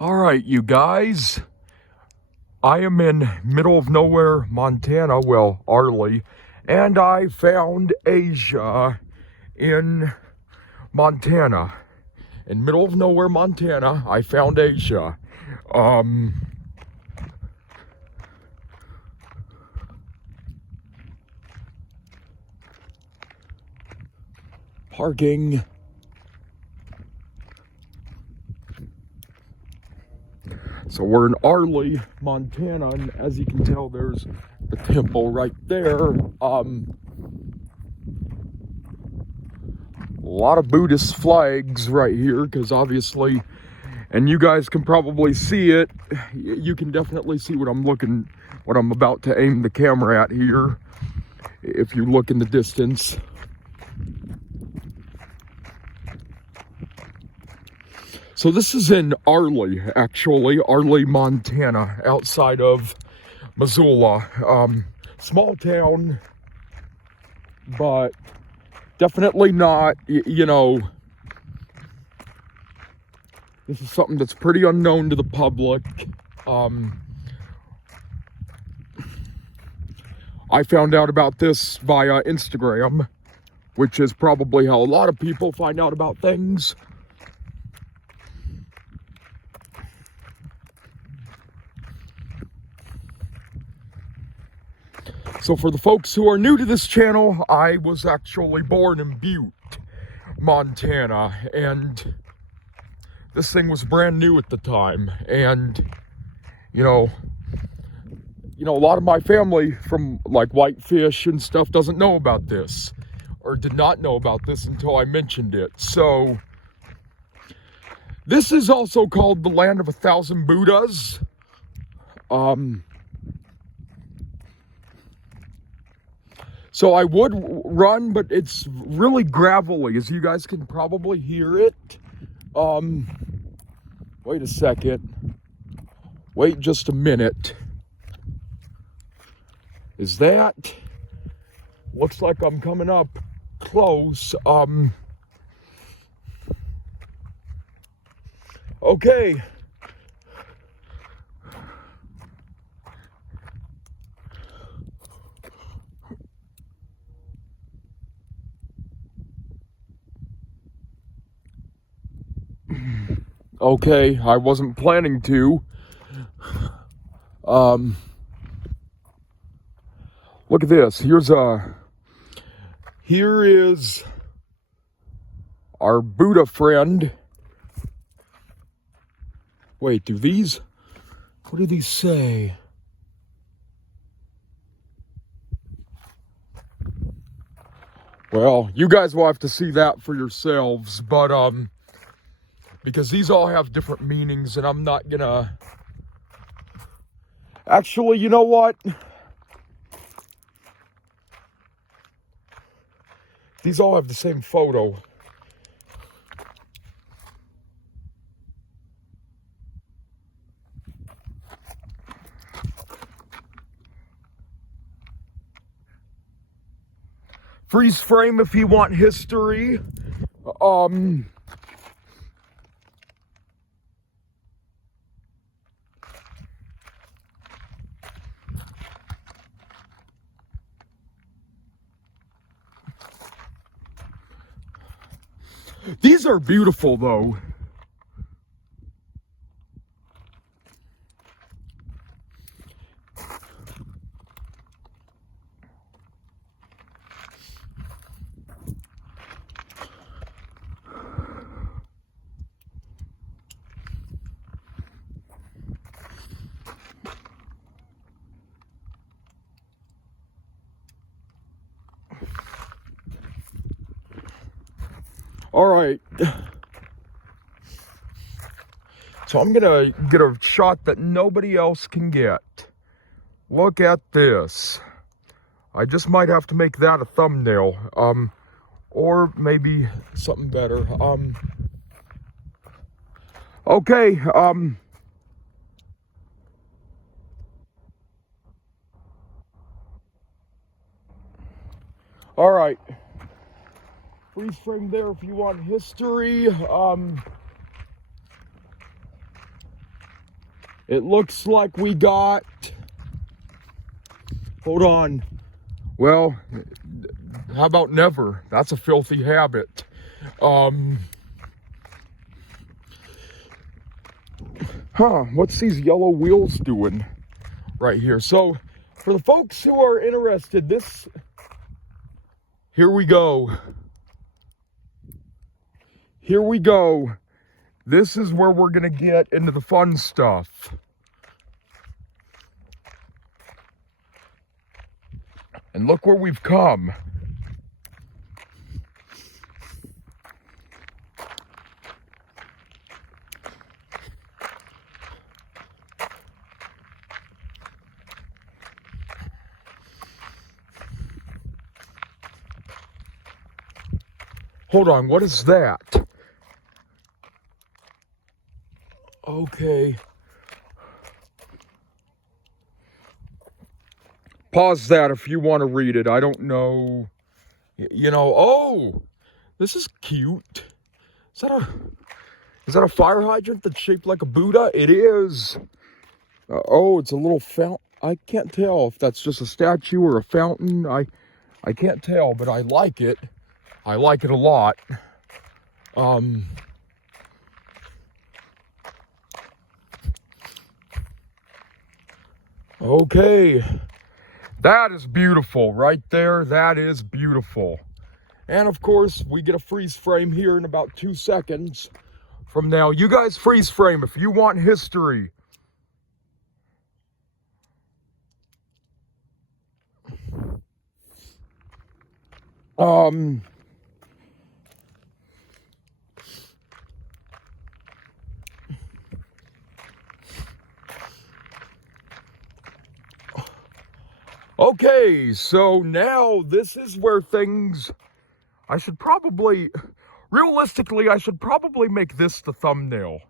All right, you guys, I am in middle of nowhere, Montana, well, Arlee, and I found Asia in Montana. In middle of nowhere, Montana, I found Asia. Parking. So we're in Arlee, Montana, and as you can tell, there's the temple right there. A lot of Buddhist flags right here, because obviously, and you guys can probably see it. You can definitely see what I'm about to aim the camera at here, if you look in the distance. So this is in Arlee, actually, Arlee, Montana, outside of Missoula. Small town, but definitely not, you know, this is something that's pretty unknown to the public. I found out about this via Instagram, which is probably how a lot of people find out about things. So for the folks who are new to this channel, I was actually born in Butte, Montana, and this thing was brand new at the time. And, you know, a lot of my family from like Whitefish and stuff doesn't know about this, or did not know about this until I mentioned it. So this is also called the Land of 1,000 Buddhas. So I would run, but it's really gravelly, as you guys can probably hear it. Wait a second. Wait just a minute. Is that? Looks like I'm coming up close. Okay. Okay, I wasn't planning to. Look at this. Here is our Buddha friend. Wait, what do these say? Well, you guys will have to see that for yourselves, but, because these all have different meanings, and I'm not gonna... Actually, you know what? These all have the same photo. Freeze frame if you want history. These are beautiful, though. All right. So I'm gonna get a shot that nobody else can get. Look at this. I just might have to make that a thumbnail. Or maybe something better. Okay, all right. Freeze frame there if you want history. It looks like we got, hold on. Well, how about never? That's a filthy habit. What's these yellow wheels doing right here? So, for the folks who are interested, here we go. Here we go. This is where we're gonna get into the fun stuff. And look where we've come. Hold on, what is that? Okay. Pause that if you want to read it. I don't know. You know, oh, this is cute. Is that a fire hydrant that's shaped like a Buddha? It is. Oh, it's a little fountain. I can't tell if that's just a statue or a fountain. I can't tell, but I like it. I like it a lot. Okay. That is beautiful right there. That is beautiful. And of course, we get a freeze frame here in about 2 seconds from now. You guys freeze frame if you want history. Okay, so now this is where things, realistically, I should probably make this the thumbnail.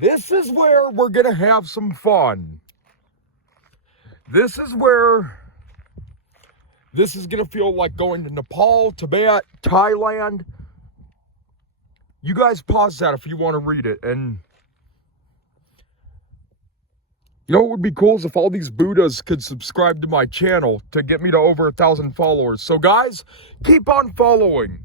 This is where we're gonna have some fun. This is where this is gonna feel like going to Nepal, Tibet, Thailand. You guys pause that if you want to read it. And you know what would be cool is if all these Buddhas could subscribe to my channel to get me to over 1,000 followers. So guys, keep on following.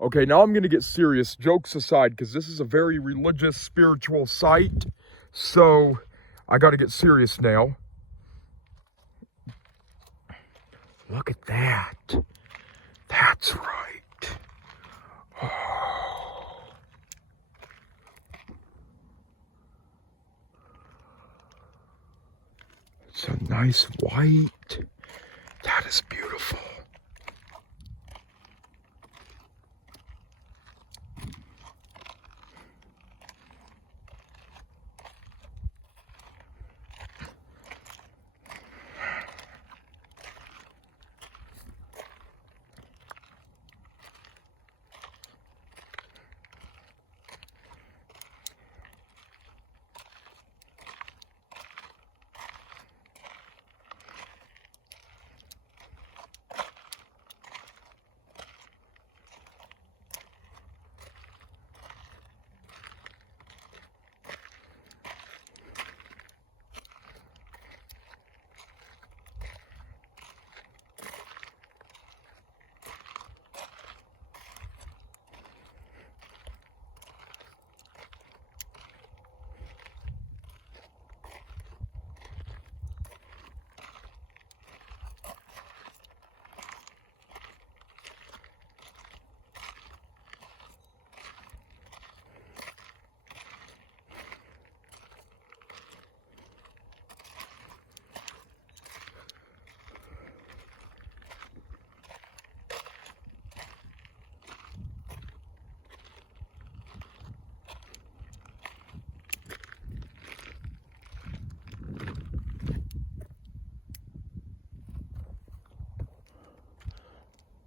Okay, now I'm going to get serious, jokes aside, because this is a very religious, spiritual site. So I got to get serious now. Look at that. That's right. Oh. It's a nice white. That is beautiful.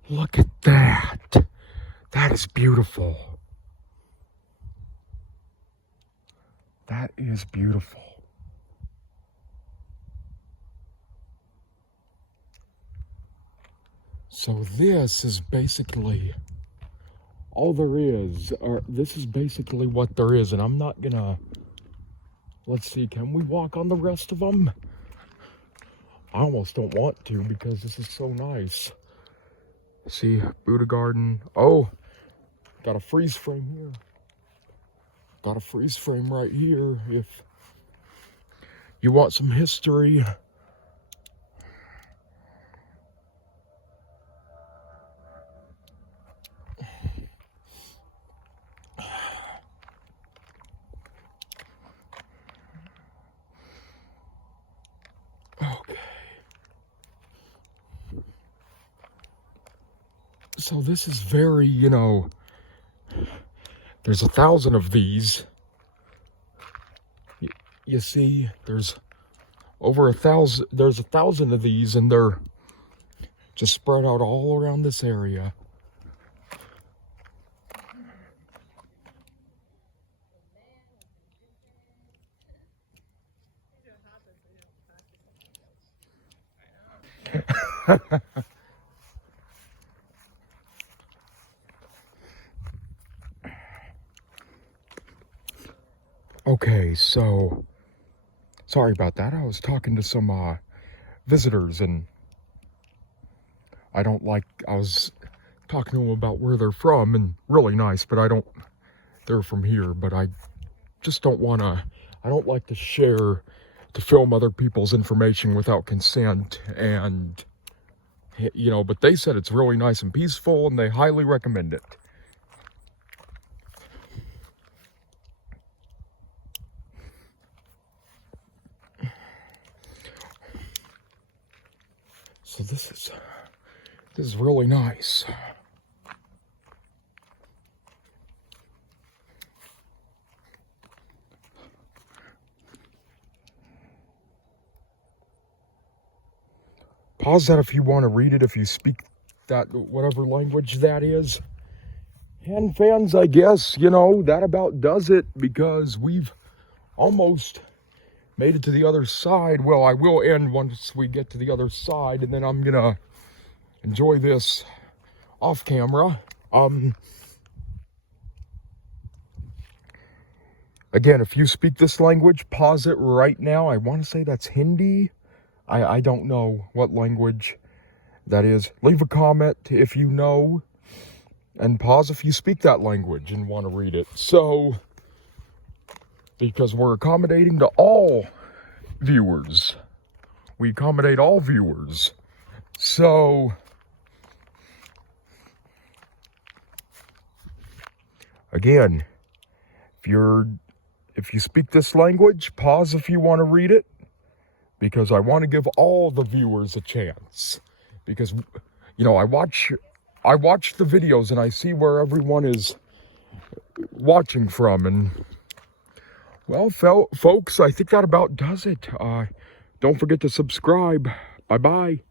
Look at that. That is beautiful. That is beautiful. So this is basically all there is, or this is basically what there is, and I'm not gonna, let's see, can we walk on the rest of them? I almost don't want to because this is so nice. See, Buddha Garden. Oh, got a freeze frame here. Got a freeze frame right here if you want some history. Okay. So this is very, you know, there's 1,000 of these. You see, there's over 1,000, there's 1,000 of these, and they're just spread out all around this area. Okay, so sorry about that. I was talking to some visitors, and I was talking to them about where they're from, and really nice, but they're from here, but I just don't I don't like to film other people's information without consent, and, you know, but they said it's really nice and peaceful, and they highly recommend it. So this is really nice. Pause that if you want to read it, if you speak that, whatever language that is. And fans, I guess, you know, that about does it, because we've almost made it to the other side. Well, I will end once we get to the other side, and then I'm gonna enjoy this off camera. Again, if you speak this language, pause it right now. I want to say that's Hindi. I don't know what language that is. Leave a comment if you know, and pause if you speak that language and want to read it. So, because we're accommodating to all viewers. We accommodate all viewers. So, again, if you speak this language, pause if you want to read it, because I want to give all the viewers a chance. Because, you know, I watch the videos and I see where everyone is watching from, and well, folks, I think that about does it. Don't forget to subscribe. Bye-bye.